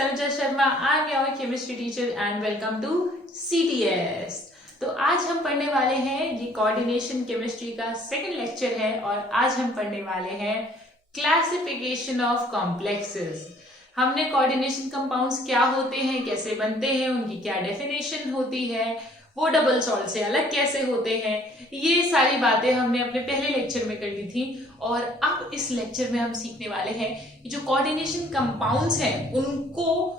Tanuja Sharma. I am your chemistry teacher and welcome to CTS। तो आज हम पढ़ने वाले हैं, ये कोऑर्डिनेशन केमिस्ट्री का सेकंड लेक्चर है और आज हम पढ़ने वाले हैं क्लासिफिकेशन ऑफ कॉम्प्लेक्सेस। हमने कोऑर्डिनेशन कंपाउंड्स क्या होते हैं, कैसे बनते हैं, उनकी क्या डेफिनेशन होती है, वो डबल सॉल्ट से अलग कैसे होते हैं, ये सारी बातें हमने अपने पहले लेक्चर में कर ली थी। और अब इस लेक्चर में हम सीखने वाले हैं कि जो कोऑर्डिनेशन कंपाउंड्स हैं उनको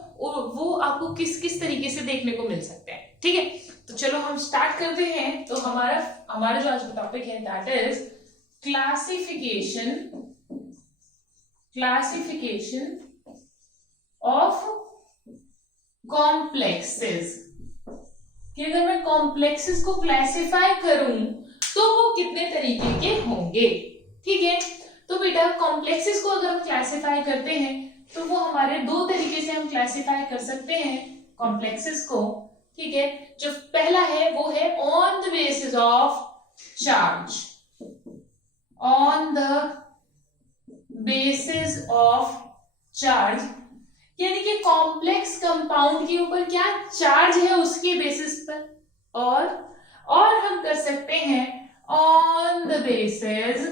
वो आपको किस किस तरीके से देखने को मिल सकते हैं। ठीक है, तो चलो हम स्टार्ट करते हैं। तो हमारा जो आज का टॉपिक है that is classification of complexes. कि अगर मैं कॉम्प्लेक्सेस को क्लासिफाई करूं तो वो कितने तरीके के होंगे। ठीक है, तो बेटा कॉम्प्लेक्सेस को अगर हम क्लासिफाई करते हैं तो वो हमारे दो तरीके से हम क्लासिफाई कर सकते हैं कॉम्प्लेक्सेस को। ठीक है, जो पहला है वो है on the basis of charge. On the basis of charge यानी कि कॉम्प्लेक्स कंपाउंड के ऊपर क्या चार्ज है उसके बेसिस पर, और हम कर सकते हैं on the basis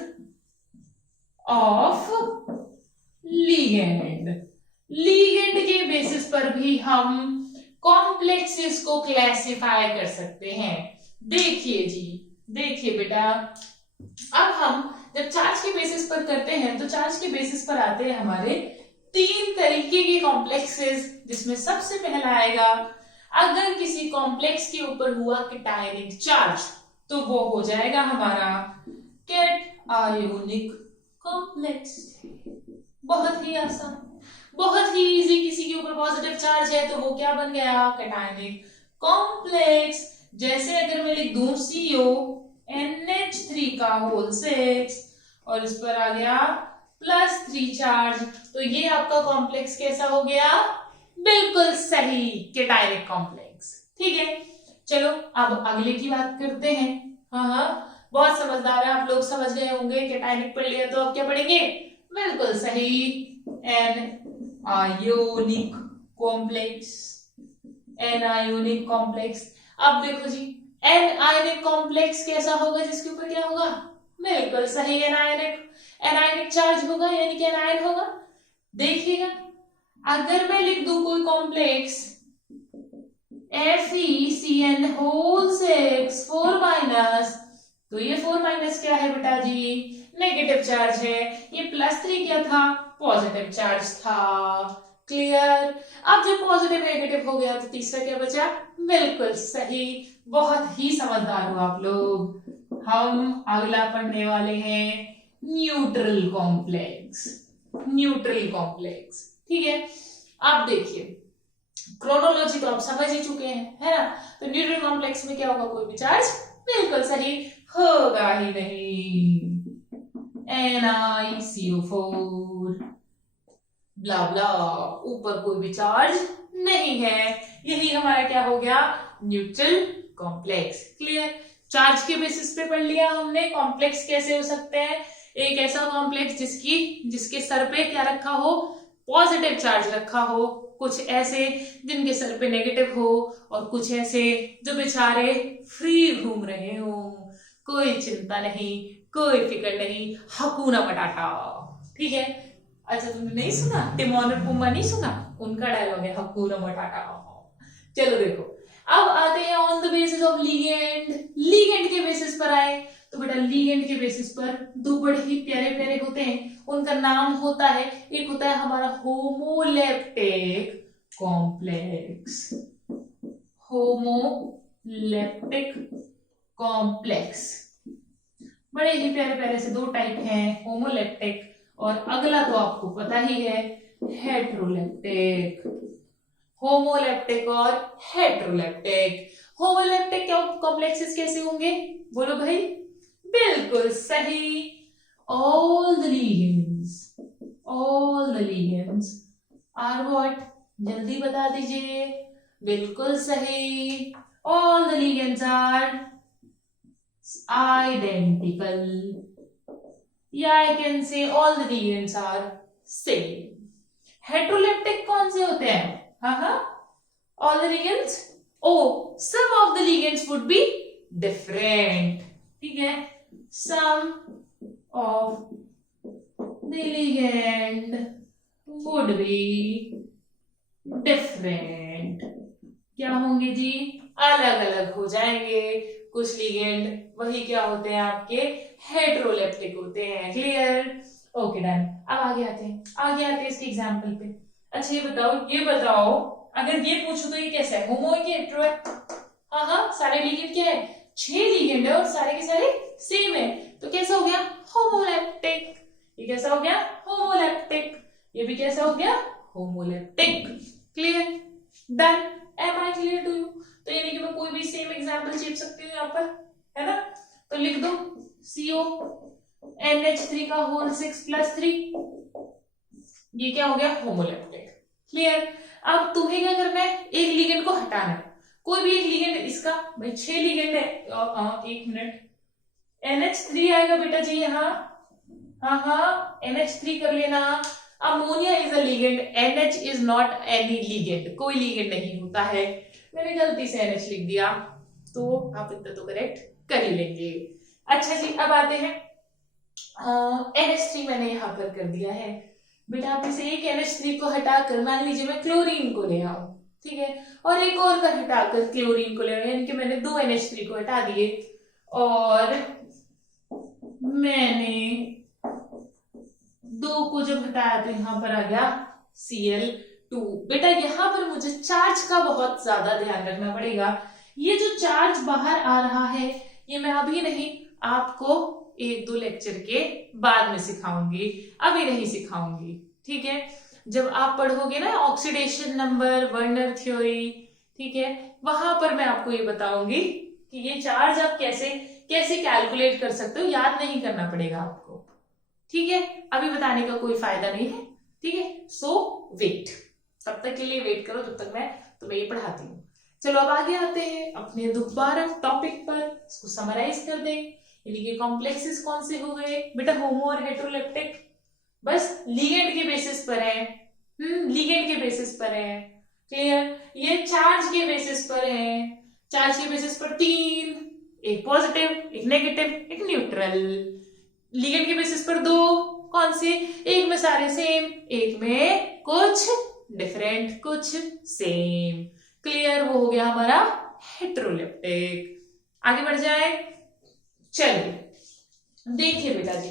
of ligand. Ligand के बेसिस पर भी हम कॉम्प्लेक्सेस को क्लासिफाई कर सकते हैं। देखिए जी, देखिए बेटा, अब हम जब चार्ज के बेसिस पर करते हैं तो चार्ज के बेसिस पर आते हैं हमारे तीन तरीके के कॉम्प्लेक्सेस, जिसमें सबसे पहला आएगा अगर किसी कॉम्प्लेक्स के ऊपर हुआ कैटायनिक चार्ज तो वो हो जाएगा हमारा कैटायोनिक कॉम्प्लेक्स। बहुत ही आसान, बहुत ही इजी। किसी के ऊपर पॉजिटिव चार्ज है तो वो क्या बन गया, कैटायनिक कॉम्प्लेक्स। जैसे अगर मैं लिख दूं CONH3 का होल 6 और इस पर आ गया +3 चार्ज, तो ये आपका कॉम्प्लेक्स कैसा हो गया, बिल्कुल सही, कैटायनिक कॉम्प्लेक्स। ठीक है, चलो अब अगले की बात करते हैं। हाँ, बहुत समझदार है आप लोग, समझ गए होंगे। कैटायनिक पढ़ लिया तो अब क्या पढ़ेंगे, बिल्कुल सही, एनायोनिक कॉम्प्लेक्स। Anionic complex. अब देखो जी, एनायोनिक कॉम्प्लेक्स कैसा होगा, जिसके ऊपर क्या होगा, बिल्कुल सही, एनायनिक चार्ज होगा, यानी कि एनायन होगा। देखिएगा, अगर मैं लिख दूं कोई कॉम्प्लेक्स FeCN होल 6 4- तो ये 4- क्या है बेटा जी, नेगेटिव चार्ज है। ये +3 क्या था, पॉजिटिव चार्ज था। क्लियर। अब जब पॉजिटिव नेगेटिव हो गया तो तीसरा क्या बचा, बिल्कुल सही। बहुत ही समझदार हो आप लोग। हम अगला पढ़ने वाले हैं न्यूट्रल कॉम्प्लेक्स। न्यूट्रल कॉम्प्लेक्स, ठीक है। अब देखिए, क्रोनोलॉजी तो आप समझ ही चुके हैं, है ना। तो न्यूट्रल कॉम्प्लेक्स में क्या होगा, कोई भी चार्ज बिल्कुल सही होगा ही नहीं। NiCO4 ब्ला ब्ला, ऊपर कोई भी चार्ज नहीं है। यही हमारा क्या हो गया, न्यूट्रल कॉम्प्लेक्स। क्लियर। चार्ज के बेसिस पे पढ़ लिया हमने कॉम्प्लेक्स कैसे हो सकते हैं। एक ऐसा कॉम्प्लेक्स जिसके सर पे क्या रखा हो, पॉजिटिव चार्ज रखा हो, कुछ ऐसे जिनके सर पे नेगेटिव हो, और कुछ ऐसे जो बेचारे फ्री घूम रहे हो, कोई चिंता नहीं, कोई फिक्र नहीं, हकूना मटाटा। ठीक है। अच्छा, तुमने नहीं सुना, टिमोन और पुम्बा नहीं सुना, उनका डायलॉग है हकूना मटाटा। चलो देखो, अब आते हैं on the basis of ligand. Ligand के बेसिस पर आए तो बेटा, लिगेंड के बेसिस पर दो बड़े ही प्यारे प्यारे होते हैं, उनका नाम होता है, एक होता है हमारा होमोलेप्टिक कॉम्प्लेक्स। होमोलेप्टिक कॉम्प्लेक्स, बड़े ही प्यारे प्यारे से दो टाइप हैं, होमोलेप्टिक, और अगला तो आपको पता ही है, हेट्रोलेप्टिक। होमोलेप्टिक और हेट्रोलेप्टिक। होमोलेप्टिक कॉम्प्लेक्सेस कैसे होंगे, बोलो भाई, बिल्कुल सही, all the ligands are what, जल्दी बता दीजिए, बिल्कुल सही, all the ligands are identical, या I can say all the ligands are same. Heteroleptic कौन से होते हैं? हाँ, all the ligands, or some of the ligands would be different, ठीक है, some of the ligand would be different, क्या होंगे जी? अलग अलग हो जाएंगे। कुछ लिगेंड वही क्या होते हैं आपके, हेट्रोलेप्टिक होते हैं। क्लियर? Okay done. अब आगे आते हैं इसके एग्जांपल पे। अच्छा ये बताओ अगर ये पूछो तो ये कैसा है, होमो है कि हेट्रो है? हाँ, सारे लिगेंड क्या है, 6 लिगेंड है और सारे के सारे सेम है, तो कैसा हो गया, होमोलेप्टिक। ये कैसा हो गया, होमोलेप्टिक। ये भी कैसा हो गया, homoleptic. Clear? Done. Am I clear to you? तो यानी कि मैं कोई भी सेम एग्जांपल चिप सकती हूँ यहाँ पर, है ना? तो लिख दो CO NH3 का होल 6+3, ये क्या हो गया, होमोलेप्टिक। क्लियर? अब तुम्हें क्या करना है, एक लिगेंड को हटाना है, कोई भी एक लिगेंड, इसका भाई 6 लिगेंड है, एक मिनट, NH3 आएगा बेटा जी यहाँ, हाँ NH3 कर लेना। Ammonia is a ligand, NH is not any ligand, कोई लिगेंड नहीं होता है। मैंने गलती से NH लिख दिया, तो आप इतना तो करेक्ट कर ही लेंगे। अच्छा जी, अब आते हैं NH3 मैंने यहाँ पर कर दिया है बेटा। आप इसे एक NH3 को हटाकर मान लीजिए मैं क्लोरीन को ले आऊं, ठीक है, और एक और का हटाकर क्लोरीन को ले आऊं, यानी कि मैंने 2 NH3 को हटा दिए और मैंने 2 को जब हटाया तो यहाँ पर आ गया Cl2। बेटा यहाँ पर मुझे चार्ज का बहुत ज्यादा ध्यान रखना पड़ेगा। ये जो चार्ज बाहर आ रहा है ये मैं अभी नहीं, आपको 1-2 लेक्चर के बाद में सिखाऊंगी, अभी नहीं सिखाऊंगी, ठीक है? जब आप पढ़ोगे ना ऑक्सीडेशन नंबर, वर्नर थ्योरी, ठीक है, वहां पर मैं आपको ये बताऊंगी कि ये चार्ज आप कैसे कैलकुलेट कर सकते हो, याद नहीं करना पड़ेगा आपको, ठीक है? अभी बताने का कोई फायदा नहीं है, ठीक है? सो वेट, तब तक के लिए वेट करो जब तक मैं तुम्हें ये पढ़ाती हूँ। चलो अब आगे आते हैं अपने दोबारा टॉपिक पर, इसको समराइज कर दें। यानी कि कॉम्प्लेक्सेस कौन से हो गए बेटा, होमो और हेट्रोलेप्टिक, बस लिगेंड के बेसिस पर है, लिगेंड के बेसिस पर है। क्लियर? ये चार्ज के बेसिस पर है, चार्ज के बेसिस पर 3, एक पॉजिटिव, एक नेगेटिव, एक न्यूट्रल। लिगेंड के बेसिस पर 2, कौन से, एक में सारे सेम, एक में कुछ डिफरेंट, कुछ सेम। क्लियर? वो हो गया हमारा हेट्रोलेप्टिक। आगे बढ़ जाए, चलिए देखिए बेटा जी,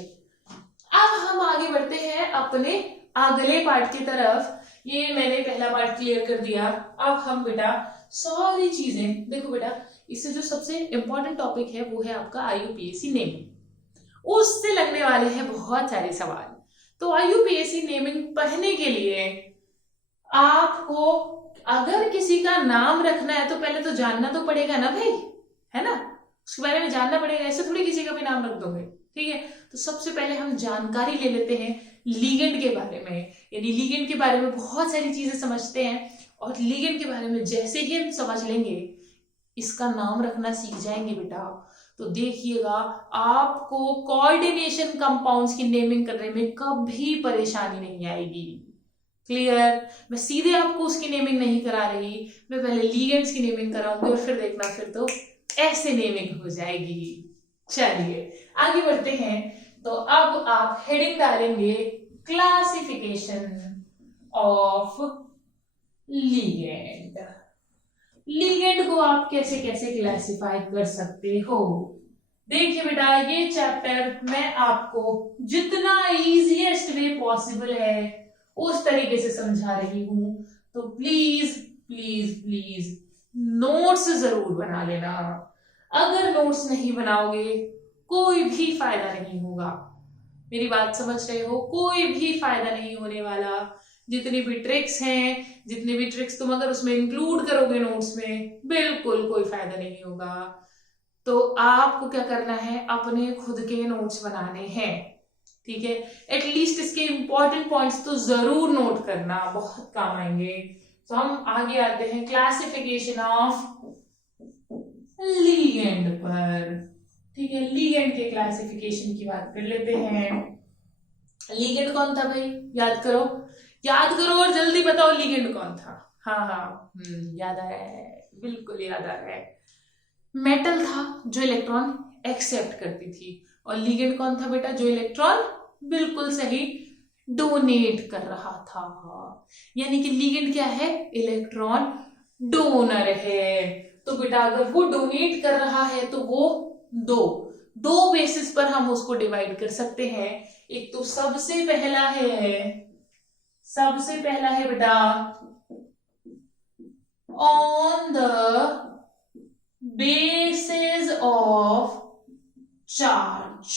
अब हम आगे बढ़ते हैं अपने अगले पार्ट की तरफ। ये मैंने पहला पार्ट क्लियर कर दिया, अब हम बेटा सारी चीजें देखो बेटा, इससे जो सबसे इंपॉर्टेंट टॉपिक है वो है आपका IUPAC नेमिंग, उससे लगने वाले हैं बहुत सारे सवाल। तो IUPAC नेमिंग पढ़ने के लिए आपको अगर किसी का नाम रखना है तो पहले तो जानना तो पड़ेगा ना भाई, है ना? उसके बारे में जानना पड़ेगा, ऐसे थोड़ी किसी का भी नाम रख दोगे, ठीक है? तो सबसे पहले हम जानकारी ले लेते हैं लिगेंड के बारे में, यानी लिगेंड के बारे में बहुत सारी चीजें समझते हैं, और लिगेंड के बारे में जैसे ही हम समझ लेंगे, इसका नाम रखना सीख जाएंगे बेटा, तो देखिएगा आपको कोऑर्डिनेशन कंपाउंड्स की नेमिंग करने में कभी परेशानी नहीं आएगी। क्लियर? मैं सीधे आपको उसकी नेमिंग नहीं करा रही, मैं पहले लिगेंड्स की नेमिंग कराऊंगी और फिर देखना, फिर तो ऐसे नेमिंग हो जाएगी। चलिए आगे बढ़ते हैं। तो अब आप हेडिंग डालेंगे क्लासिफिकेशन ऑफ लिगेंड। लिगेंड को आप कैसे कैसे क्लासिफाई कर सकते हो? देखिए बेटा, ये चैप्टर मैं आपको जितना इजीएस्ट वे पॉसिबल है उस तरीके से समझा रही हूं, तो प्लीज प्लीज प्लीज नोट्स जरूर बना लेना। अगर नोट्स नहीं बनाओगे कोई भी फायदा नहीं होगा, मेरी बात समझ रहे हो? कोई भी फायदा नहीं होने वाला। जितनी भी ट्रिक्स हैं, जितनी भी ट्रिक्स तुम अगर उसमें इंक्लूड करोगे नोट्स में, बिल्कुल कोई फायदा नहीं होगा। तो आपको क्या करना है, अपने खुद के नोट्स बनाने हैं, ठीक है? एटलीस्ट इसके इंपॉर्टेंट पॉइंट्स तो जरूर नोट करना, बहुत काम आएंगे। तो हम आगे आते हैं क्लासिफिकेशन ऑफ लिगेंड पर, ठीक है? लिगेंड के क्लासिफिकेशन की बात कर लेते हैं। लिगेंड कौन था भाई, याद करो, याद करो और जल्दी बताओ लिगेंड कौन था। हाँ हाँ, याद आया है, बिल्कुल याद आ रहा है। मेटल था जो इलेक्ट्रॉन एक्सेप्ट करती थी, और लिगेंड कौन था बेटा, जो इलेक्ट्रॉन बिल्कुल सही डोनेट कर रहा था। यानी कि लिगेंड क्या है, इलेक्ट्रॉन डोनर है। तो बेटा अगर वो डोनेट कर रहा है तो वो दो बेसिस पर हम उसको डिवाइड कर सकते हैं। एक तो सबसे पहला है बेटा on the basis of charge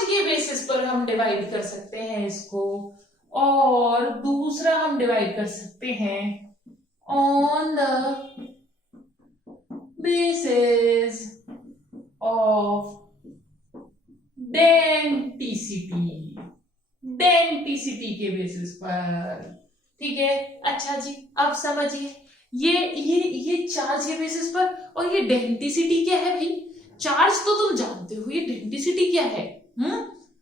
के बेसिस पर हम डिवाइड कर सकते हैं इसको, और दूसरा हम डिवाइड कर सकते हैं on the basis of denticity के बेसिस पर। ठीक है, अच्छा जी, अब समझिए ये चार्ज के बेसिस पर, और ये डेंटिसिटी क्या है भाई। चार्ज तो तुम जानते हो, ये डेंटिसिटी क्या है।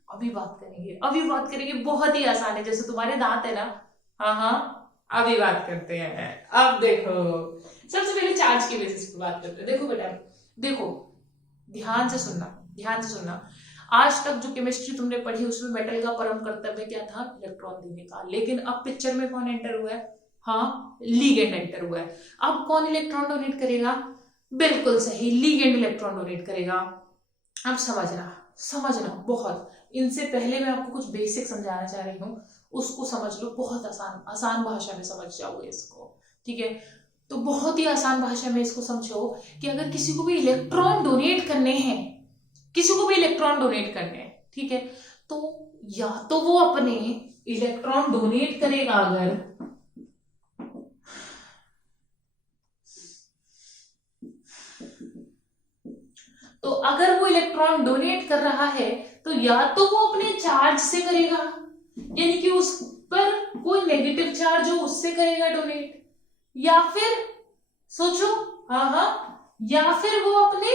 अभी बात करेंगे, बहुत ही आसान है, जैसे तुम्हारे दांत है ना। हाँ, अभी बात करते हैं। अब देखो, सबसे पहले चार्ज के बेसिस पर बात करते हैं। देखो बेटा, देखो ध्यान से सुनना। आज तक जो केमिस्ट्री तुमने पढ़ी उसमें मेटल का परम कर्तव्य क्या था, इलेक्ट्रॉन देने का। लेकिन अब पिक्चर में कौन एंटर हुआ है, हाँ लिगेंड एंटर हुआ है। अब कौन इलेक्ट्रॉन डोनेट करेगा, बिल्कुल सही, लिगेंड इलेक्ट्रॉन डोनेट करेगा। अब समझना बहुत, इनसे पहले मैं आपको कुछ बेसिक समझाना चाह रही हूँ, उसको समझ लो। बहुत आसान भाषा में समझ जाओगे इसको। ठीक है, तो बहुत ही आसान भाषा में इसको समझो कि अगर किसी को भी इलेक्ट्रॉन डोनेट करने हैं, ठीक है, तो या तो वो अपने इलेक्ट्रॉन डोनेट करेगा, अगर वो इलेक्ट्रॉन डोनेट कर रहा है तो या तो वो अपने चार्ज से करेगा, यानी कि उस पर कोई नेगेटिव चार्ज हो उससे करेगा डोनेट, या फिर सोचो, या फिर वो अपने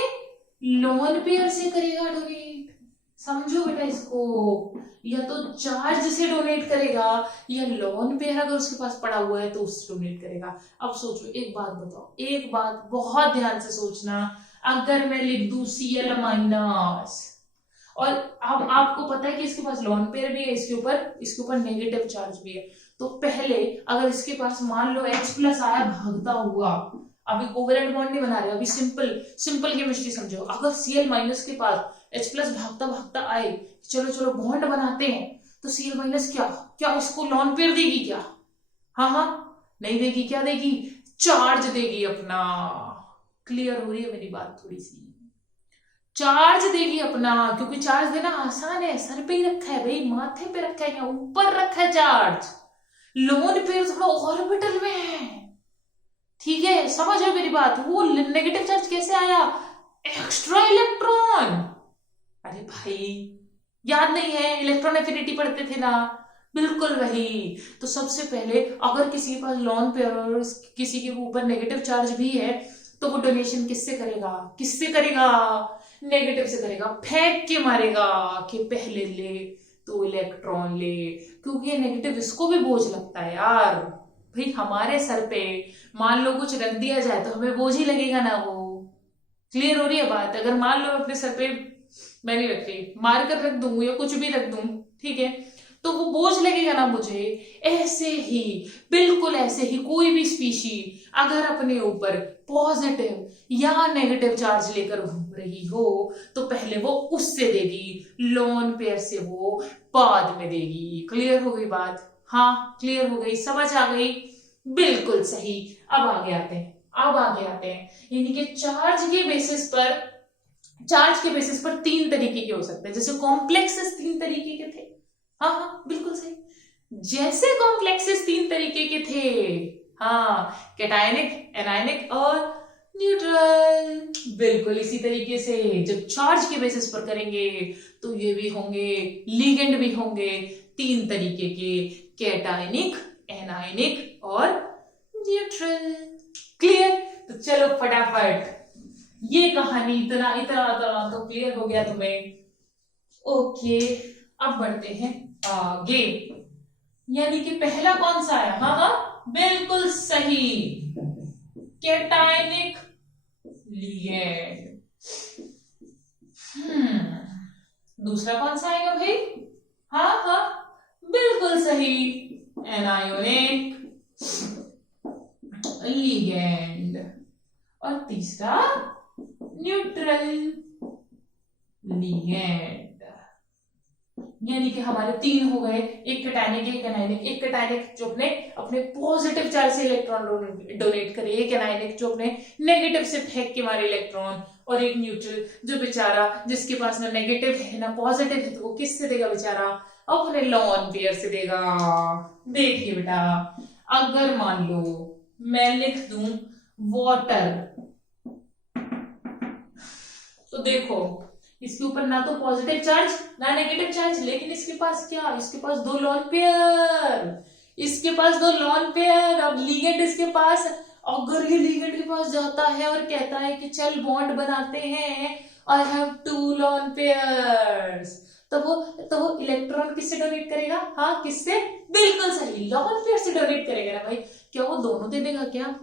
लोन पेयर से करेगा डोनेट। समझो बेटा इसको, या तो चार्ज से डोनेट करेगा, या लोन पेयर अगर उसके पास पड़ा हुआ है तो उससे डोनेट करेगा। अब सोचो, एक बात बताओ, एक बात बहुत ध्यान से सोचना, अगर मैं लिख दूं Cl माइनस, और अब आपको पता है कि इसके पास लोन पेयर भी है, इसके ऊपर नेगेटिव चार्ज भी है, तो पहले अगर इसके पास मान लो H प्लस आया भागता हुआ, अभी कोवेलेंट बॉन्ड नहीं बना रहे, अभी सिंपल केमिस्ट्री समझो। अगर Cl माइनस के पास H प्लस भागता आए, चलो बॉन्ड बनाते हैं, तो Cl माइनस क्या इसको लोन पेयर देगी क्या, हाँ नहीं देगी, क्या देगी, चार्ज देगी अपना। क्लियर हो रही है मेरी बात थोड़ी सी, चार्ज देगी अपना, क्योंकि चार्ज देना आसान है, सर पे ही रखा है भाई, माथे पे रखा है या ऊपर रखा है चार्ज। लोन पेयर थोड़ा ऑर्बिटल में है, ठीक है, समझो मेरी बात। वो नेगेटिव चार्ज कैसे आया, एक्स्ट्रा इलेक्ट्रॉन। अरे भाई याद नहीं है, इलेक्ट्रॉन एफिनिटी पढ़ते थे ना, बिल्कुल वही। तो सबसे पहले अगर किसी के पास लोन पेयर और किसी के ऊपर नेगेटिव चार्ज भी है, तो वो डोनेशन किससे करेगा, नेगेटिव से करेगा, फेंक के मारेगा कि पहले ले तो इलेक्ट्रॉन ले, क्योंकि ये नेगेटिव इसको भी बोझ लगता है यार। भाई हमारे सर पे मान लो कुछ रख दिया जाए तो हमें बोझ ही लगेगा ना वो। क्लियर हो रही है बात। अगर मान लो अपने सर पे, मैं नहीं रख रही, मार कर रख दूं या कुछ भी रख दूं, ठीक है, तो वो बोझ लगेगा ना मुझे। ऐसे ही, बिल्कुल ऐसे ही, कोई भी स्पीशी अगर अपने ऊपर पॉजिटिव या नेगेटिव चार्ज लेकर घूम रही हो, तो पहले वो उससे देगी, लोन पेयर से वो बाद में देगी। क्लियर हो गई बात, हाँ क्लियर हो गई, समझ आ गई, बिल्कुल सही। अब आगे आते हैं, यानी कि चार्ज के बेसिस पर 3 तरीके के हो सकते हैं, जैसे कॉम्प्लेक्सेस 3 तरीके के थे, हाँ बिल्कुल सही, जैसे कॉम्प्लेक्सेस 3 तरीके के थे, हाँ कैटायनिक, एनायनिक और न्यूट्रल। बिल्कुल इसी तरीके से जब चार्ज के बेसिस पर करेंगे तो ये भी होंगे, लिगेंड भी होंगे 3 तरीके के, कैटायनिक, एनायनिक और न्यूट्रल। क्लियर? तो चलो फटाफट, ये कहानी इतना तो क्लियर हो गया तुम्हें। ओके, अब बढ़ते हैं आगे। यानी कि पहला कौन सा आया? हाँ हाँ बिल्कुल सही, कैटायनिक लिगेंड। दूसरा कौन सा आएगा भाई? हाँ हाँ बिल्कुल सही, एनायोनिक लिगेंड। और तीसरा न्यूट्रल लिगेंड। यानी कि हमारे तीन हो गए, एक कैटायनिक, एक एनायनिक। एक कैटायनिक जो अपने पॉजिटिव चार्ज से इलेक्ट्रॉन डोनेट करे, एक एनायनिक जो अपने नेगेटिव से फेंक के मारे इलेक्ट्रॉन, और एक न्यूट्रल जो बेचारा जिसके पास ना नेगेटिव है ना पॉजिटिव है, तो वो किससे देगा बेचारा? अपने लॉन पेयर से देगा। देखिए बेटा, अगर मान लो मैं लिख दूं वाटर, तो देखो इसके ऊपर ना तो पॉजिटिव चार्ज ना नेगेटिव चार्ज, लेकिन इसके पास क्या? इसके पास दो लॉन पेयर, इसके पास दो लॉन पेयर। अब लिगेंड इसके पास, अगर ये लिगेंड के पास जाता है और कहता है कि चल बॉन्ड बनाते हैं, I have two lone pairs, तो वो इलेक्ट्रॉन किससे डोनेट करेगा? हाँ किससे? बिल्कुल सही, लॉन पेयर से डोनेट करेगा ना भाई। क्या वो दोनों दे देगा क्या?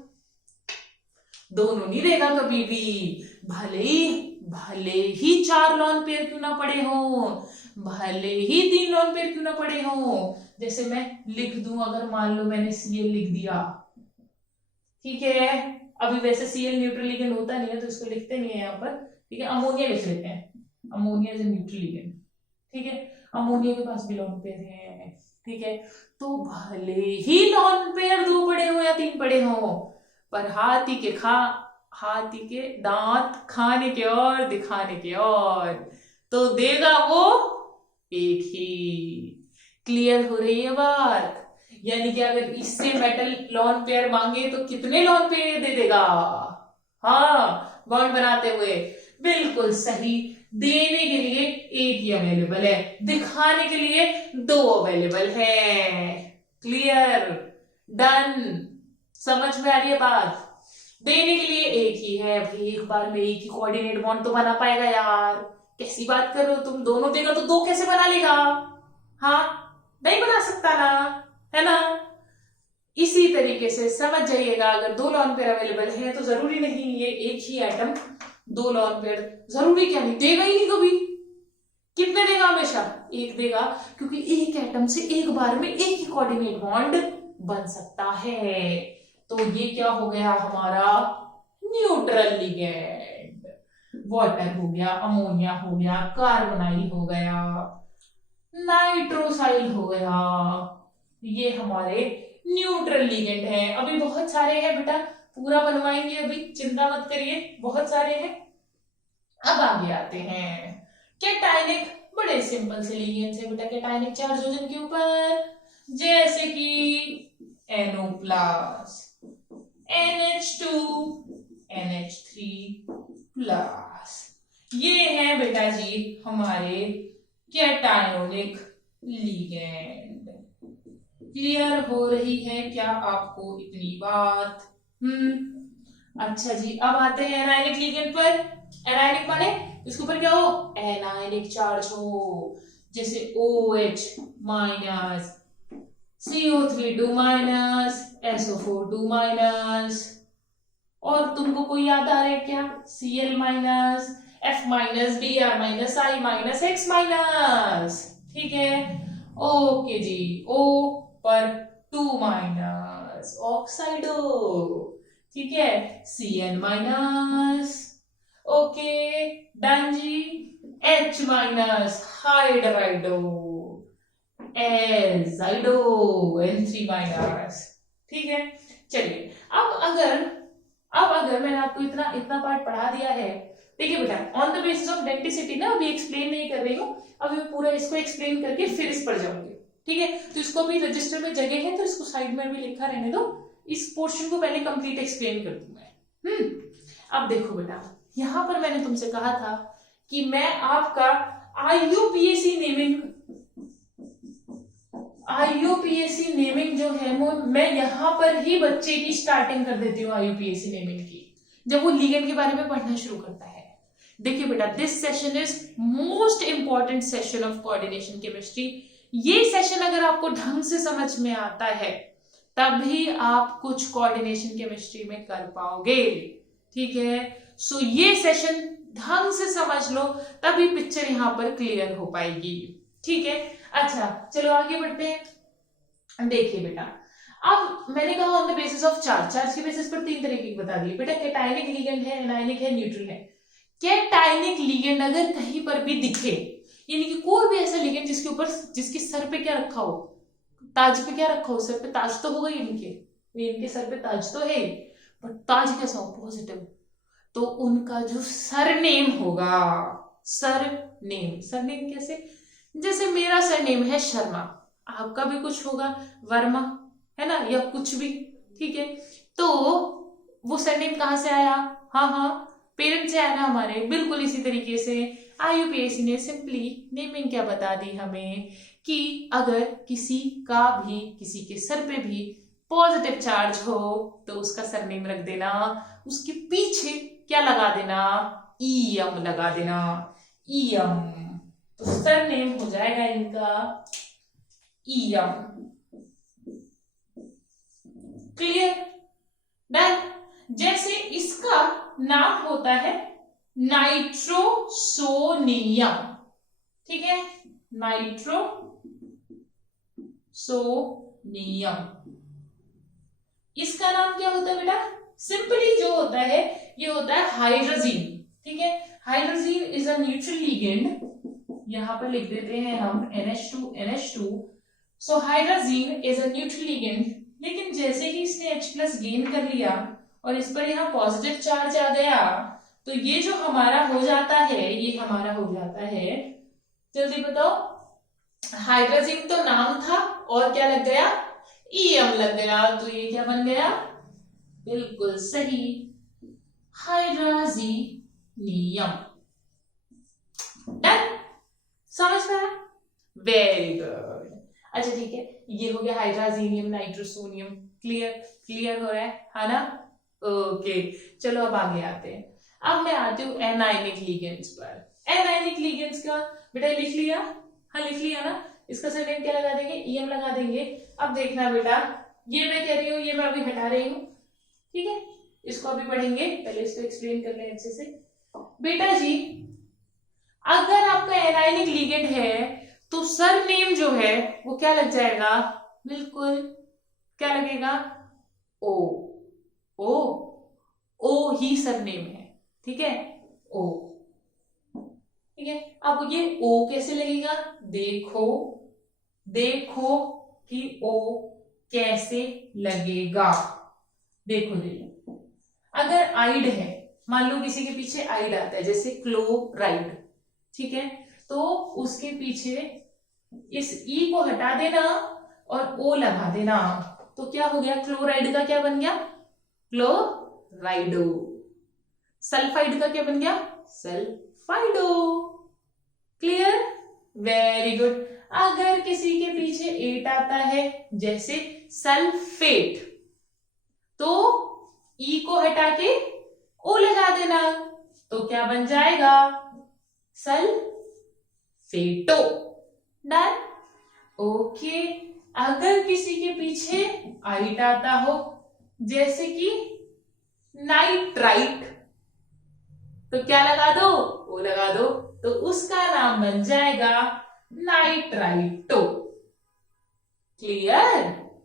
दोनों नहीं देगा कभी भी, भले ही 4 लॉन पेयर क्यों ना पड़े हो, भले ही 3 लॉन पेयर क्यों ना पड़े हो। जैसे मैं लिख दूं, अगर मान लो मैंने Cl लिख दिया, ठीक है, अभी वैसे Cl न्यूट्रल लिगेंड होता नहीं है तो इसको लिखते नहीं है यहाँ पर, ठीक है, अमोनिया लिख लेते हैं, अमोनिया इज न्यूट्रल लिगेंड, ठीक है, अमोनिया के पास भी लॉन पेयर है, ठीक है। तो भले ही लॉन पेयर 2 पड़े हो या 3 पड़े हो, पर हाथी के दांत खाने के और दिखाने के और, तो देगा वो एक ही। क्लियर हो रही है बात? यानी कि अगर इससे मेटल लॉन पेयर मांगे तो कितने लॉन पेयर दे देगा? हाँ, बॉन्ड बनाते हुए। बिल्कुल सही, देने के लिए एक ही अवेलेबल है, दिखाने के लिए 2 अवेलेबल है। क्लियर? डन? समझ में आ रही है बात? देने के लिए एक ही है भाई, एक बार में एक ही कोऑर्डिनेट बॉन्ड तो बना पाएगा यार, कैसी बात कर रहे हो तुम? दोनों देगा तो 2 कैसे बना लेगा? हाँ नहीं बना सकता ना, है ना? इसी तरीके से समझ जाइएगा, अगर 2 लॉन पेयर अवेलेबल है तो जरूरी नहीं ये एक ही एटम 2 लॉन पेयर, जरूरी क्या नहीं, देगा ही नहीं कभी। कितने देगा? हमेशा एक देगा, क्योंकि एक एटम से एक बार में एक ही कोऑर्डिनेट बॉन्ड बन सकता है। तो ये क्या हो गया हमारा? Neutral ligand. वाटर हो गया, अमोनिया हो गया, कार्बोनाइल हो गया, नाइट्रोसाइल हो गया, ये हमारे न्यूट्रल लिगेंड है। अभी बहुत सारे हैं बेटा, पूरा बनवाएंगे, अभी चिंता मत करिए, बहुत सारे हैं। अब आगे आते हैं कैटायनिक, बड़े सिंपल से लिगेंड्स है बेटा कैटायनिक चार्ज हो जिनके ऊपर, जैसे कि NO+, NH2, NH3+, ये है बेटा जी हमारे कैटायोनिक लिगेंड। क्लियर हो रही है क्या आपको इतनी बात? अच्छा जी, अब आते हैं एनायनिक लिगेंड पर। एनायनिक माने इसके ऊपर क्या हो? एनायनिक चार्ज हो, जैसे OH minus, CO3 2 minus, SO4 2 minus, और तुमको कोई याद आ रहा है क्या? Cl minus, F minus, Br minus, I minus, X minus, ठीक है। ओके जी, O पर 2 माइनस ऑक्साइडो, ठीक है, Cn माइनस, ओके डन जी। H माइनस हाइड्राइडो, एजाइडो, N3 माइनस, ठीक है। चलिए, अब अगर मैंने आपको इतना पार्ट पढ़ा दिया है, देखिए बेटा, on the basis of denticity ना अभी एक्सप्लेन नहीं कर रही हूँ, अभी मैं पूरा इसको एक्सप्लेन करके फिर इस पर जाऊंगी, ठीक है। तो इसको अभी रजिस्टर में जगह है तो इसको साइड में भी लिखा रहने दो, इस पोर्शन को पहले कंप्लीट एक्सप्लेन कर दूं मैं। अब देखो बेटा, यहां पर मैंने तुमसे कहा था कि मैं आपका IUPAC नेमिंग जो है वो मैं यहां पर ही बच्चे की स्टार्टिंग कर देती हूँ IUPAC नेमिंग की, जब वो लिगेंड के बारे में पढ़ना शुरू करता है। देखिए बेटा, this session is most important session of coordination chemistry. ये सेशन अगर आपको ढंग से समझ में आता है तभी आप कुछ कोऑर्डिनेशन केमिस्ट्री में कर पाओगे, ठीक है। सो ये सेशन ढंग से समझ लो तभी पिक्चर यहाँ पर क्लियर हो पाएगी, ठीक है। अच्छा चलो आगे बढ़ते हैं। देखिए बेटा, अब मैंने कहा on the basis of charge, charge के बेसिस पर 3 तरीके की बता दिए बेटा, कैटायनिक लिगेंड है, एनायनिक है, न्यूट्रल है। कैटायनिक लिगेंड अगर कहीं पर भी दिखे, यानी कि कोई भी ऐसा लिगेंड जिसके ऊपर, जिसके सर पे क्या रखा हो, ताज पे क्या रखा हो, सर पे ताज तो होगा इनके सर पे ताज तो है, पर ताज कैसा हो, पॉजिटिव, तो उनका जो सरनेम होगा, सरनेम कैसे, जैसे मेरा सरनेम है शर्मा, आपका भी कुछ होगा वर्मा, है ना, या कुछ भी, ठीक है। तो वो सरनेम कहाँ से आया, हाँ पेरेंट्स से आया ना हमारे, बिल्कुल इसी तरीके से IUPAC ने सिंपली नेमिंग क्या बता दी हमें कि अगर किसी के सर पे भी पॉजिटिव चार्ज हो तो उसका सरनेम रख देना, उसके पीछे क्या लगा देना, EM लगा देना, EM, तो सरनेम हो जाएगा इनका EM। Clear, done. जैसे इसका नाम होता है नाइट्रोसोनियम, ठीक है, नाइट्रोसोनियम, इसका नाम क्या होता है बेटा, सिंपली जो होता है ये होता है हाइड्रोजीन, ठीक है। Hydrazine is a neutral ligand, यहां पर लिख देते हैं हम NH2। So hydrazine is a neutral ligand, लेकिन जैसे ही इसने H+ गेन कर लिया और इस पर यहाँ पॉजिटिव चार्ज आ गया, तो ये जो हमारा हो जाता है, ये हमारा हो जाता है, जल्दी बताओ, हाइड्रोजीन तो नाम था और क्या लग गया, EM लग गया, तो ये क्या बन गया, बिल्कुल सही, हाइड्रोजीनियम। डन, समझ में आया, वेरी गुड। अच्छा ठीक है, ये हो गया हाइड्रोजीनियम, नाइट्रोसोनियम, क्लियर हो रहा है ना, ओके। चलो अब आगे आते हैं। अब मैं आती हूँ एनायनिक लिगेंड्स पर। एनायनिक लिगेंड्स का बेटा लिख लिया, हाँ लिख लिया ना, इसका सरनेम क्या लगा देंगे, EM लगा देंगे। अब देखना बेटा, ये मैं कह रही हूँ, ये मैं अभी हटा रही हूँ, ठीक है, इसको अभी पढ़ेंगे, पहले इसको एक्सप्लेन कर लें अच्छे से। बेटा जी, अगर आपका एनायनिक लिगेंड है तो सरनेम जो है वो क्या लग जाएगा, बिल्कुल क्या लगेगा, ओ ही सरनेम है, ठीक है, ओ, ठीक है। अब ये O कैसे लगेगा, देखो कि O कैसे लगेगा, देखो, अगर आइड है, मान लो किसी के पीछे आइड आता है, जैसे क्लोराइड, ठीक है, तो उसके पीछे इस E को हटा देना और O लगा देना, तो क्या हो गया, क्लोराइड का क्या बन गया, क्लोराइडो, सल्फाइड का क्या बन गया, सल्फाइडो। Clear, very good. अगर किसी के पीछे एट आता है, जैसे सल्फेट, तो E को हटा के O लगा देना, तो क्या बन जाएगा, सल्फेटो। Done, okay. अगर किसी के पीछे आइट आता हो, जैसे कि नाइट्राइट, तो क्या लगा दो, O लगा दो, तो उसका नाम बन जाएगा नाइट्राइटो। Clear,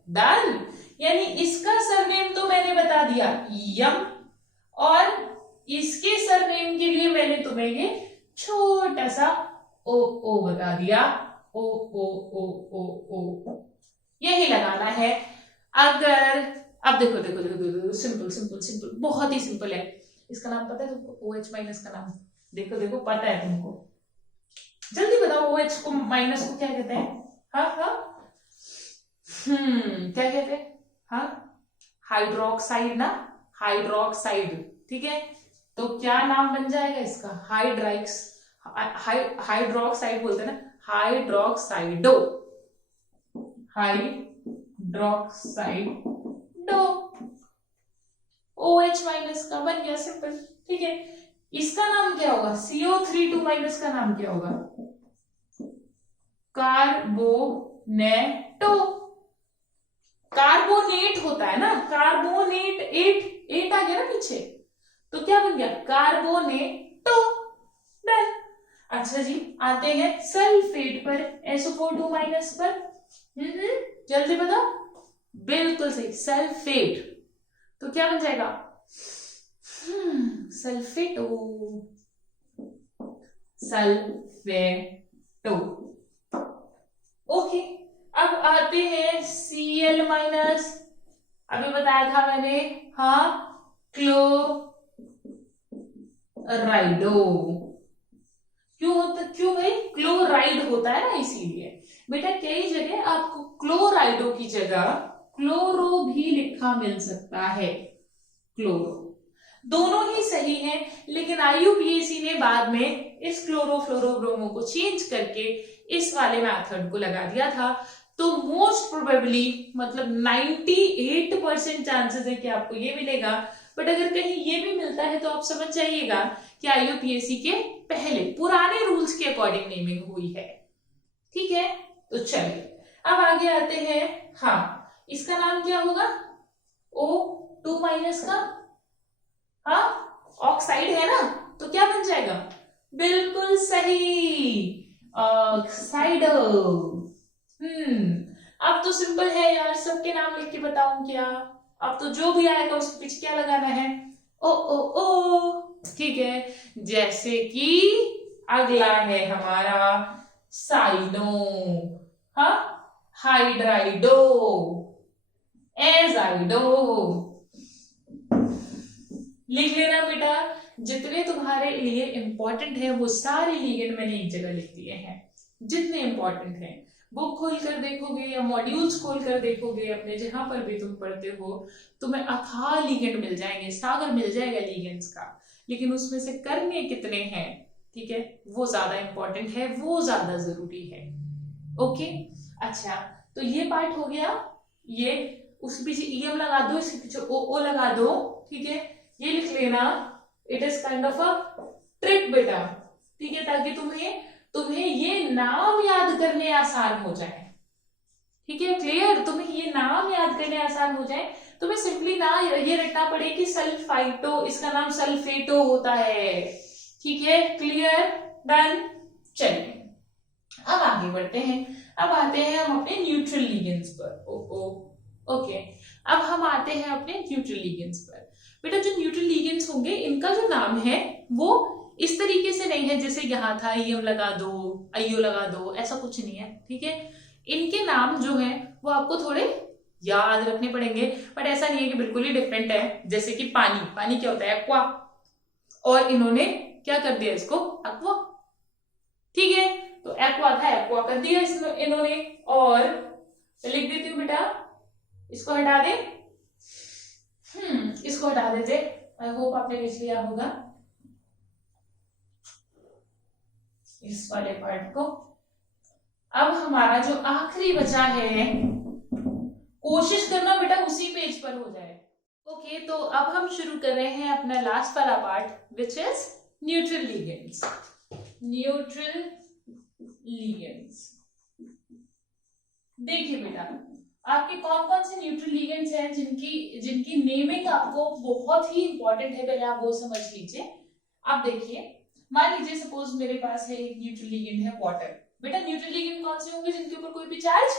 done. यानी इसका सरनेम तो मैंने बता दिया EM, और इसके सरनेम के लिए मैंने तुम्हें ये छोटा सा O बता दिया, ओ, यही लगाना है। अगर अब देखो, सिंपल, बहुत ही सिंपल है। इसका नाम पता है तुमको, OH- का नाम, देखो पता है तुमको, जल्दी बताओ, OH को माइनस को क्या कहते हैं, हाँ, क्या कहते हैं, हाँ, हाइड्रोक्साइड ना, हाइड्रोक्साइड, ठीक है। तो क्या नाम बन जाएगा इसका, हाइड्रोक्साइड बोलते हैं ना, हाइड्रोक्साइडो, OH- का बन गया, सिंपल, ठीक है। इसका नाम क्या होगा, CO32- का नाम क्या होगा, कार्बोनेटो, कार्बोनेट होता है ना, कार्बोनेट, एट एट आ गया ना पीछे, तो क्या बन गया, कार्बोनेटो। डन। अच्छा जी, आते हैं सल्फेट पर, SO4 माइनस पर। जल्दी बताओ। बिल्कुल सही, सल्फेट। तो क्या बन जाएगा, सल्फेटो, सल्फेटो। ओके, अब आते हैं Cl माइनस, अभी बताया था मैंने, हाँ, क्लोराइडो। क्यों भाई, क्लोराइड होता है ना, इसीलिए बेटा कई जगह आपको क्लोराइडो की जगह क्लोरो भी लिखा मिल सकता है, क्लोरो। दोनों ही सही हैं, लेकिन IUPAC ने बाद में इस क्लोरोफ्लोरोब्रोमो को चेंज करके इस वाले मेथड को लगा दिया था। तो मोस्ट प्रोबेबली मतलब 98% चांसेस है कि आपको ये मिलेगा, बट अगर कहीं ये भी मिलता है तो आप समझ जाइएगा कि IUPAC के पहले पुराने रूल्स के अकॉर्डिंग नेमिंग हुई है। ठीक है, तो चलिए अब आगे आते हैं। हाँ, इसका नाम क्या होगा, O2 माइनस का, हाँ, ऑक्साइड है ना, तो क्या बन जाएगा, बिल्कुल सही, ऑक्साइड। अब तो सिंपल है यार, सबके नाम लिख के बताऊं क्या, अब तो जो भी आएगा उसके पीछे क्या लगाना है, ओ ओ ओ। ठीक है, जैसे कि अगला है हमारा साइनो, हाँ, हाइड्राइडो, एजाइडो। लिख लेना बेटा, जितने तुम्हारे लिए इंपॉर्टेंट है वो सारे लिगेंड मैंने एक जगह लिख दिए हैं, जितने इंपॉर्टेंट हैं। बुक खोल कर देखोगे या मॉड्यूल्स खोल कर देखोगे अपने, जहां पर भी तुम पढ़ते हो, तुम्हें अथाह लिगेंड मिल जाएंगे, सागर मिल जाएगा लिगेंड्स का, लेकिन उसमें से करने कितने हैं, ठीक है, वो ज्यादा इंपॉर्टेंट है, वो ज्यादा जरूरी है। ओके, अच्छा, तो ये पार्ट हो गया, ये उसके पीछे EM लगा दो, इसके पीछे OO लगा दो, ठीक है, ये लिख लेना, it is kind of a trick बेटा, ठीक है, ताकि तुम्हें ये नाम याद करने आसान हो जाए। ठीक है, क्लियर, तुम्हें ये नाम याद करने आसान हो जाए, तुम्हें सिंपली ना ये रटना पड़े कि सल्फाइटो, इसका नाम सल्फेटो होता है। ठीक है, क्लियर, डन। चलिए अब आगे बढ़ते हैं, अब आते हैं हम अपने न्यूट्रल लिगेंड्स पर। ओके, अब हम आते हैं अपने न्यूट्रल लिगेंड्स पर। बेटा जो न्यूट्रल लिगेंड्स होंगे, इनका जो नाम है वो इस तरीके से नहीं है जैसे यहाँ था EM लगा दो, IO लगा दो, ऐसा कुछ नहीं है। ठीक है, इनके नाम जो है वो आपको थोड़े याद रखने पड़ेंगे, बट ऐसा नहीं है कि बिल्कुल ही डिफरेंट है। जैसे कि पानी, पानी क्या होता है, एक्वा, और इन्होंने क्या कर दिया इसको, एक्वा। ठीक है, तो एक्वा था, एक्वा कर दिया इन्होंने, और लिख देती हूँ बेटा, इसको हटा दे, इसको हटा देते, आई होप आपने लिख लिया होगा इस वाले पार्ट को। अब हमारा जो आखिरी बचा है, कोशिश करना बेटा उसी पेज पर हो जाए। ओके, तो अब हम शुरू कर रहे हैं अपना लास्ट वाला part, which is neutral ligands. Neutral ligands, देखिए बेटा, आपके कौन कौन से न्यूट्रल लिगेंड्स हैं जिनकी नेमिंग आपको बहुत ही इंपॉर्टेंट है, पहले आप वो समझ लीजिए। आप देखिए, मान लीजिए सपोज मेरे पास है एक न्यूट्रल लिगेंड है वाटर। बेटा न्यूट्रल लिगेंड कौन से होंगे जिनके ऊपर कोई भी चार्ज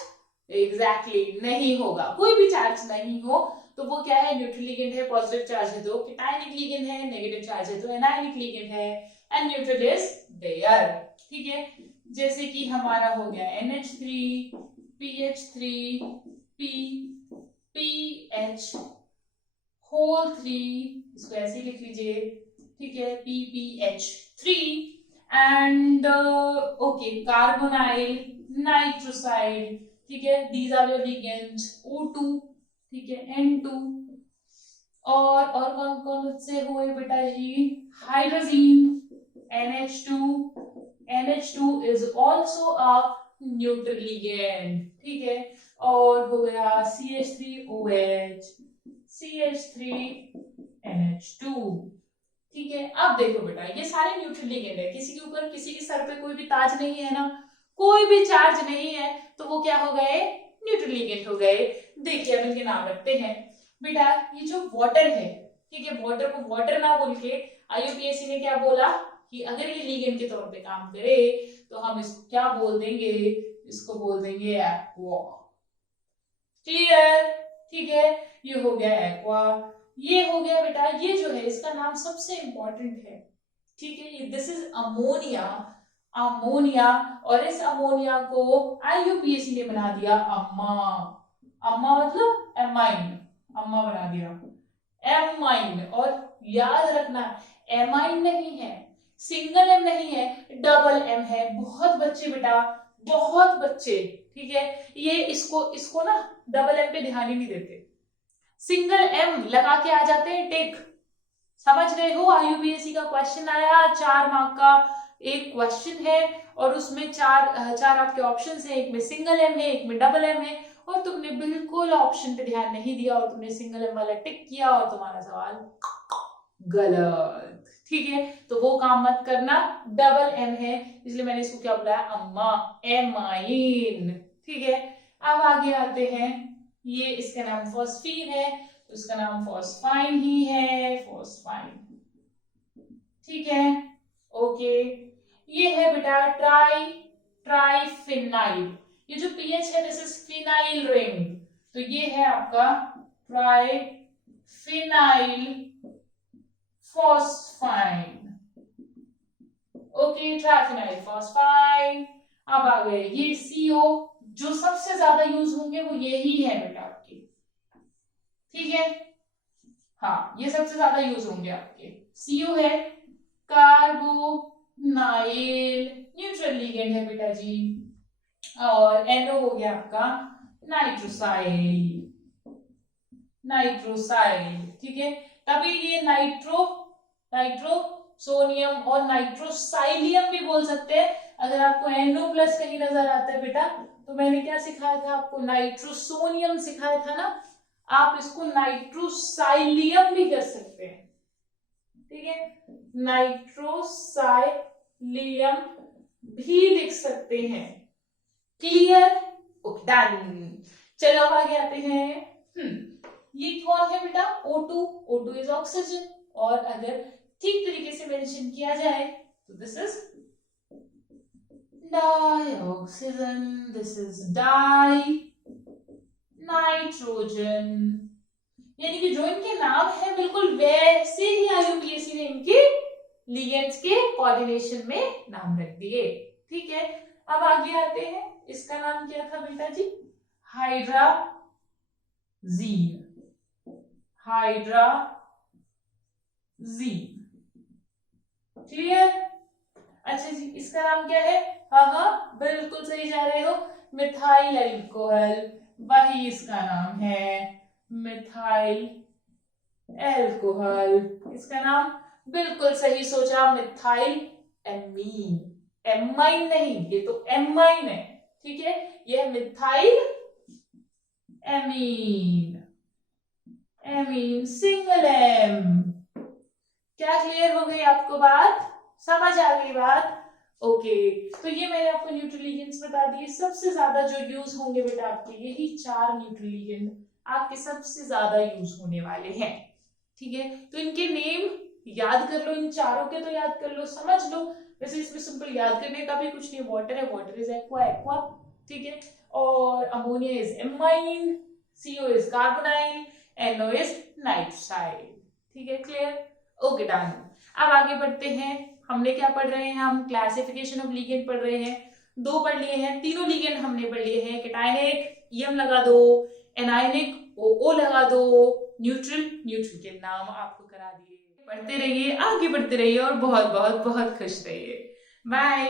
एग्जैक्टली नहीं होगा, कोई भी चार्ज नहीं हो, तो वो क्या है, न्यूट्रल लिगेंड है। पॉजिटिव चार्ज है तो कैटायनिक लिगेंड है, नेगेटिव चार्ज है तो एनायनिक लिगेंड है, एंड न्यूट्रल इज देयर। ठीक है, जैसे कि हमारा हो गया NH3, PH3, PH होल 3, इसको ऐसे लिख लीजिए, ठीक है, PPH3, एंड ओके, कार्बोनाइल, नाइट्रोसाइड, ठीक है, these are your ligands, O2, ठीक है, N2, और कौन कौन से हुए बेटा जी, hydrazine, NH2 is also a neutral ligand, ठीक है, और हो गया CH3OH, CH3NH2, ठीक है। अब देखो बेटा, ये सारे न्यूट्रल लिगेंड है, किसी के ऊपर, किसी के सर पे कोई भी ताज नहीं है ना, कोई भी चार्ज नहीं है तो वो क्या हो गए, न्यूट्रल लिगेंड हो गए। देखिए अब इनके नाम रखते हैं बेटा। ये जो वाटर है, ठीक है, वाटर को वाटर ना बोल के IUPAC ने क्या बोला कि अगर ये लिगेंड के तौर पे काम करे तो हम इसको क्या बोल देंगे, इसको बोल देंगे एक्वा। क्लियर, ठीक है, ये हो गया एक्वा। ये हो गया बेटा, ये जो है इसका नाम सबसे इंपॉर्टेंट है, ठीक है, दिस इज अमोनिया। अमोनिया, और इस अमोनिया को IUPAC ने बना दिया अम्मा। अम्मा मतलब एमाइन, अम्मा बना दिया एमाइन। और याद रखना एमाइन नहीं है, सिंगल एम नहीं है, डबल एम है। बहुत बच्चे बेटा, बहुत बच्चे, ठीक है, ये इसको ना डबल एम पे ध्यान ही नहीं देते, सिंगल एम लगा के आ जाते हैं टिक। समझ रहे हो, IUPAC का क्वेश्चन आया 4 मार्क का एक क्वेश्चन है और उसमें चार आपके ऑप्शंस हैं, एक में सिंगल एम है, एक में डबल एम है, और तुमने बिल्कुल ऑप्शन पे ध्यान नहीं दिया और तुमने सिंगल एम वाला टिक किया और तुम्हारा सवाल गलत, ठीक है। तो वो काम मत करना, डबल एम है इसलिए मैंने इसको क्या बुलाया, अम्मा, एमाइन, ठीक है। अब आगे आते हैं, ये इसका नाम फॉस्फीन है, उसका नाम फॉस्फाइन ही है, फॉस्फाइन, ठीक है, ओके। ये है बेटा ट्राइफिनाइल। ये जो पीएच है दिस इज फिनाइल रिंग, तो ये है आपका triphenyl phosphine, okay, triphenyl phosphine. अब आ गए ये CO, जो सबसे ज्यादा यूज होंगे वो यही है बेटा आपके, ठीक है, हाँ ये सबसे ज्यादा यूज होंगे आपके। CO है कार्बोनाइल, न्यूट्रल लिगेंड है बेटा जी, और NO हो गया आपका नाइट्रोसाइल, नाइट्रोसाइल, ठीक है। तभी ये नाइट्रोसोनियम और नाइट्रोसाइलियम भी बोल सकते हैं। अगर आपको NO प्लस कहीं नजर आता है बेटा, तो मैंने क्या सिखाया था आपको, नाइट्रोसोनियम सिखाया था ना, आप इसको नाइट्रोसाइलियम भी कर सकते हैं, ठीक है, नाइट्रोसाइलियम भी लिख सकते हैं। Clear, okay done. चलो अब आगे आते हैं, ये कौन है बेटा, O2, O2 इज ऑक्सीजन, और अगर ठीक तरीके से मेंशन किया जाए तो this is dioxygen, this is die nitrogen, यानी कि जो इनके नाम है बिल्कुल वैसे ही IUPAC ने इनके लिगेंड्स के कोऑर्डिनेशन में नाम रख दिए, ठीक है। अब आगे आते हैं, इसका नाम क्या था बेटा जी, हाइड्राजीन, हाइड्राजीन, क्लियर। अच्छा जी, इसका नाम क्या है, हाँ बिल्कुल सही जा रहे हो, मिथाइल अल्कोहल, वही इसका नाम है, मिथाइल अल्कोहल, इसका नाम बिल्कुल सही सोचा, मिथाइल एमीन, एमाइन नहीं, ये तो एमाइन है, ठीक है, ये methyl amine, amine single M. क्या क्लियर हो गई आपको बात, समझ आ गई बात, ओके। तो ये मैंने आपको न्यूट्रल लिगेंड्स बता दिए, सबसे ज्यादा जो यूज होंगे बेटा आपके यही 4 न्यूट्रल लिगेंड आपके सबसे ज्यादा यूज होने वाले हैं, ठीक है। तो इनके नेम याद कर लो, इन चारों के तो याद कर लो, समझ लो, वैसे इसमें सिंपल याद करने का भी कुछ नहीं, वाटर है, वाटर इज एक्वा, एक्वा, ठीक है, और ammonia is amine, CO is carbonyl, NO is nitrosyl, ठीक है, क्लियर, ओके डन। अब आगे बढ़ते हैं, हमने क्या पढ़ रहे हैं, हम क्लासिफिकेशन ऑफ लिगेंड पढ़ रहे हैं, 2 पढ़ लिए हैं, तीनों लिगेंड हमने पढ़ लिए हैं, कैटायनिक EM लगा दो, एनायनिक OO लगा दो, न्यूट्रल के नाम आपको करा दिए। पढ़ते रहिए, आगे बढ़ते रहिए और बहुत बहुत बहुत खुश रहिए, बाय।